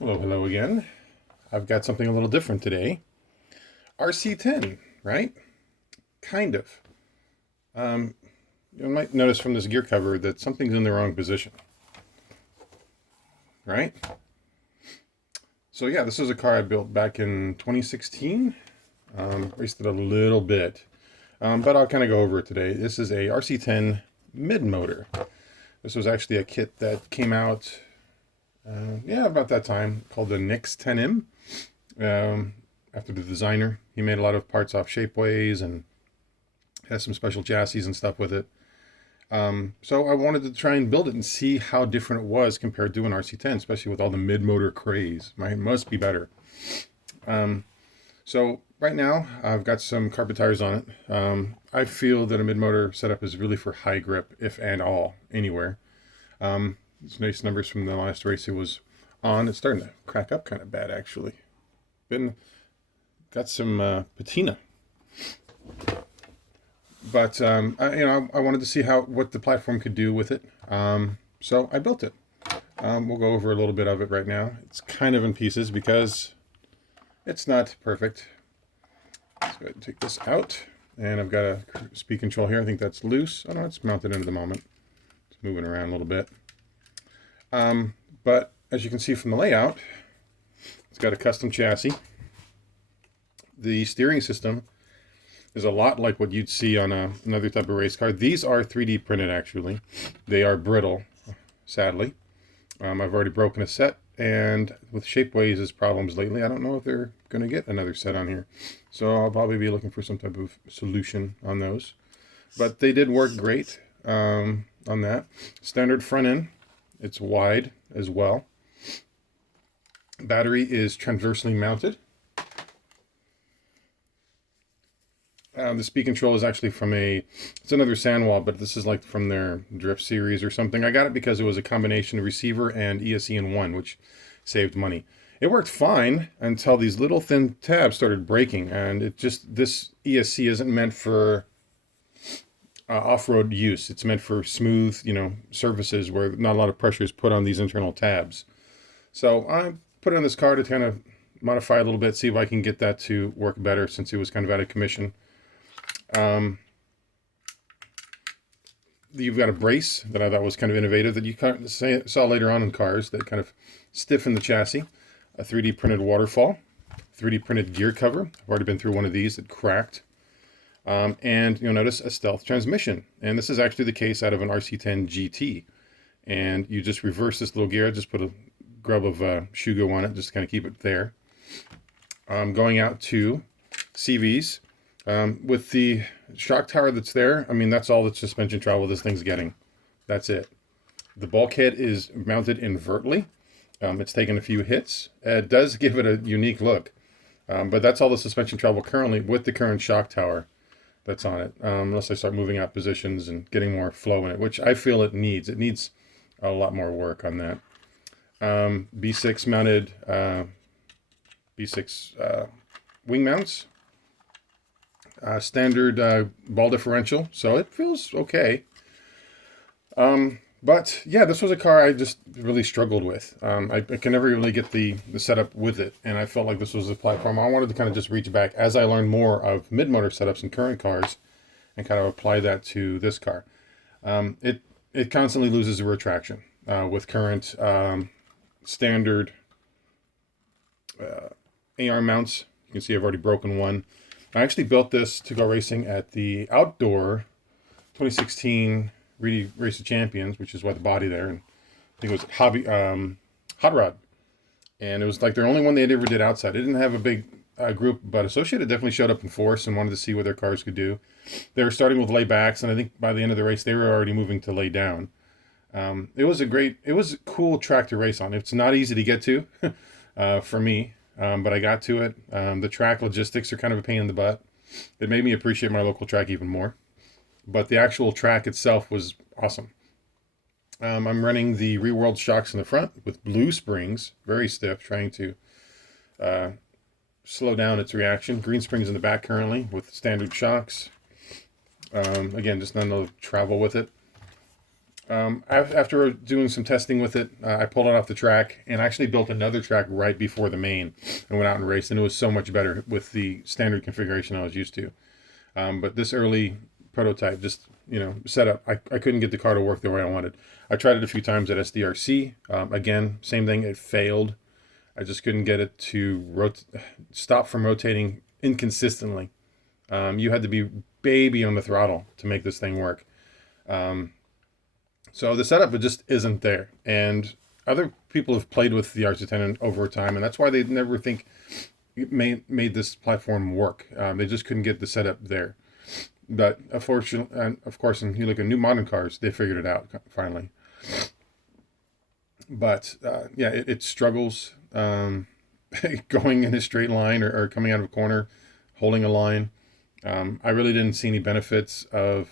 Hello again. I've got something a little different today. RC10, right? Kind of. Um, you might notice from this gear cover that something's in the wrong position, right? So yeah, this is a car I built back in 2016. Raced it a little bit, but I'll kind of go over it today. This is a RC10 mid-motor. This was actually a kit that came out, about that time, called the NIX10M. After the designer, he made a lot of parts off Shapeways and has some special chassis and stuff with it. So I wanted to try and build it and see how different it was compared to an RC10, especially with all the mid-motor craze. Mine must be better. So right now I've got some carpet tires on it. I feel that a mid-motor setup is really for high grip, if and all, anywhere. It's nice numbers from the last race it was on. It's starting to crack up kind of bad, actually. Got some patina. But I wanted to see what the platform could do with it. So I built it. We'll go over a little bit of it right now. It's kind of in pieces because it's not perfect. Let's go ahead and take this out. And I've got a speed control here. I think that's loose. Oh no, it's mounted into the moment. It's moving around a little bit. But as you can see from the layout, it's got a custom chassis. The steering system is a lot like what you'd see on another type of race car. These are 3D printed, actually. They are brittle, sadly. I've already broken a set, and with Shapeways' problems lately, I don't know if they're going to get another set on here. So I'll probably be looking for some type of solution on those. But they did work great on that. Standard front end. It's wide as well. Battery is transversely mounted. The speed control is actually from it's another Sandwall, but this is like from their Drift series or something. I got it because it was a combination of receiver and ESC in one, which saved money. It worked fine until these little thin tabs started breaking, and this ESC isn't meant for off-road use. It's meant for smooth, surfaces where not a lot of pressure is put on these internal tabs. So I put it on this car to kind of modify a little bit, see if I can get that to work better since it was kind of out of commission. You've got a brace that I thought was kind of innovative that you kind of saw later on in cars that kind of stiffen the chassis. A 3D printed waterfall, 3D printed gear cover. I've already been through one of these that cracked. And you'll notice a stealth transmission. And this is actually the case out of an RC10 GT. And you just reverse this little gear, just put a grub of Shugo on it, just to kind of keep it there. Going out to CVs. With the shock tower that's there, that's all the suspension travel this thing's getting. That's it. The bulkhead is mounted invertly. It's taken a few hits. It does give it a unique look. But that's all the suspension travel currently with the current shock tower that's on it. Unless I start moving out positions and getting more flow in it, which I feel it needs. It needs a lot more work on that. B6 mounted B6 wing mounts. Standard ball differential, so it feels okay. But yeah, this was a car I just really struggled with. I can never really get the setup with it, and I felt like this was a platform I wanted to kind of just reach back as I learned more of mid-motor setups in current cars and kind of apply that to this car. It constantly loses the retraction with current standard AR mounts. You can see I've already broken one. I actually built this to go racing at the outdoor 2016 Really Race of Champions, which is why the body there. And I think it was Hot Rod. And it was like their only one they ever did outside. It didn't have a big group, but Associated definitely showed up in force and wanted to see what their cars could do. They were starting with laybacks, and I think by the end of the race, they were already moving to lay down. It was a cool track to race on. It's not easy to get to for me. But I got to it. The track logistics are kind of a pain in the butt. It made me appreciate my local track even more. But the actual track itself was awesome. I'm running the Reworld shocks in the front with blue springs, very stiff, trying to slow down its reaction. Green springs in the back currently with standard shocks. Again, just not enough travel with it. After doing some testing with it, I pulled it off the track and actually built another track right before the main and went out and raced, and it was so much better with the standard configuration I was used to. But this early prototype, just setup, I couldn't get the car to work the way I wanted. I tried it a few times at SDRC. Again, same thing, it failed. I just couldn't get it to stop from rotating inconsistently. You had to be baby on the throttle to make this thing work. So the setup, it just isn't there. And other people have played with the RC10 over time, and that's why they never think it made this platform work. They just couldn't get the setup there. But unfortunately, and of course, when you look at new modern cars, they figured it out finally. But yeah, it struggles going in a straight line or coming out of a corner, holding a line. I really didn't see any benefits of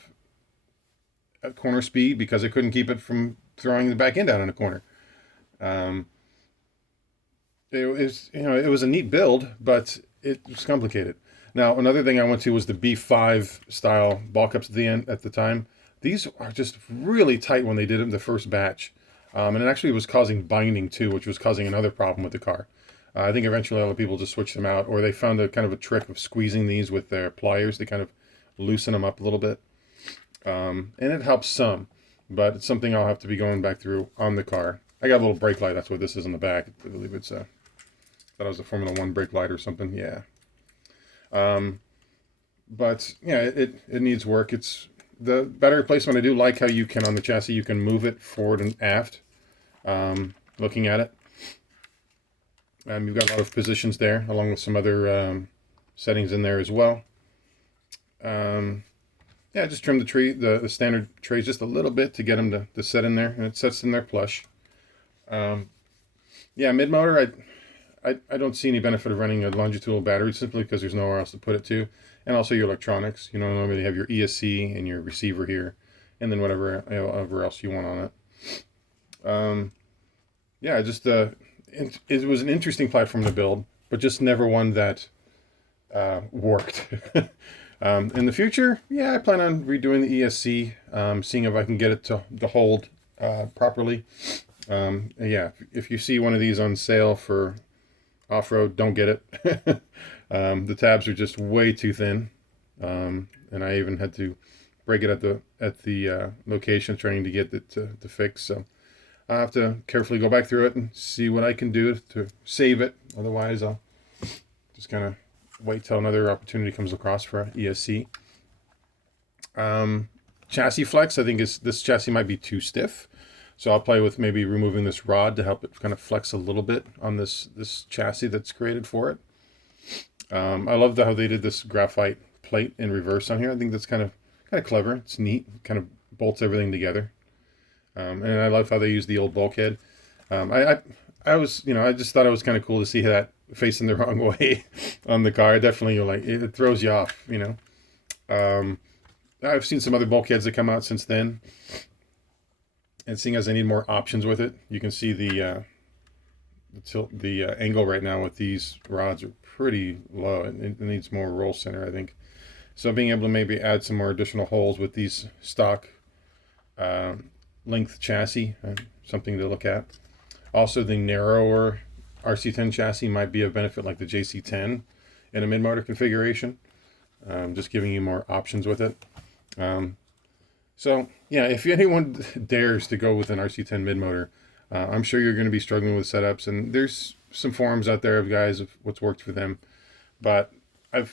corner speed because I couldn't keep it from throwing the back end out in a corner. It was a neat build, but it was complicated. Now, another thing I went to was the B5 style ball cups at the time. These are just really tight when they did them the first batch. And it actually was causing binding too, which was causing another problem with the car. I think eventually a lot of people just switched them out, or they found a kind of a trick of squeezing these with their pliers to kind of loosen them up a little bit. And it helps some, but it's something I'll have to be going back through on the car. I got a little brake light. That's what this is on the back. I believe it's thought it was a Formula 1 brake light or something. Yeah. But yeah, it needs work. It's the battery replacement. I do like how you can, on the chassis, you can move it forward and aft. Looking at it. You've got a lot of positions there, along with some other settings in there as well. Yeah, just trim the standard trays just a little bit to get them to set in there, and it sets in there plush. Yeah, mid-motor, I don't see any benefit of running a longitudinal battery simply because there's nowhere else to put it to. And also your electronics. Normally you have your ESC and your receiver here, and then whatever else you want on it. Yeah, just it was an interesting platform to build, but just never one that worked. In the future, yeah, I plan on redoing the ESC, seeing if I can get it to hold properly. Yeah, if you see one of these on sale for off-road, don't get it. The tabs are just way too thin, and I even had to break it at the location trying to get it to fix. So I'll have to carefully go back through it and see what I can do to save it. Otherwise, I'll just kind of wait till another opportunity comes across for ESC. Chassis flex, I think this chassis might be too stiff. So I'll play with maybe removing this rod to help it kind of flex a little bit on this chassis that's created for it. I love how they did this graphite plate in reverse on here. I think that's kind of clever. It's neat. It kind of bolts everything together. And I love how they use the old bulkhead. I just thought it was kind of cool to see that facing the wrong way on the car. Definitely, it throws you off. I've seen some other bulkheads that come out since then. And seeing as I need more options with it, you can see the angle right now with these rods are pretty low. It needs more roll center, I think. So being able to maybe add some more additional holes with these stock length chassis, something to look at. Also, the narrower RC10 chassis might be of benefit, like the JC10 in a mid-motor configuration. Just giving you more options with it. So yeah, if anyone dares to go with an RC10 mid-motor, I'm sure you're going to be struggling with setups, and there's some forums out there of guys of what's worked for them. But I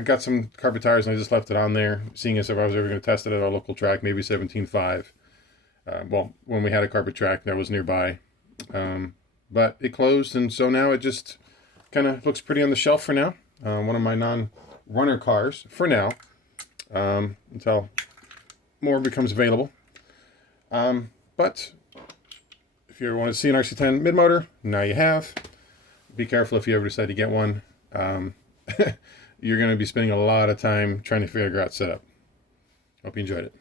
got some carpet tires and I just left it on there, seeing as if I was ever going to test it at our local track, maybe 17.5. Well, when we had a carpet track that was nearby, but it closed, and so now it just kind of looks pretty on the shelf for now. One of my non-runner cars for now, until more becomes available. But if you ever want to see an RC10 mid-motor, now you have. Be careful if you ever decide to get one. You're going to be spending a lot of time trying to figure out setup. Hope you enjoyed it.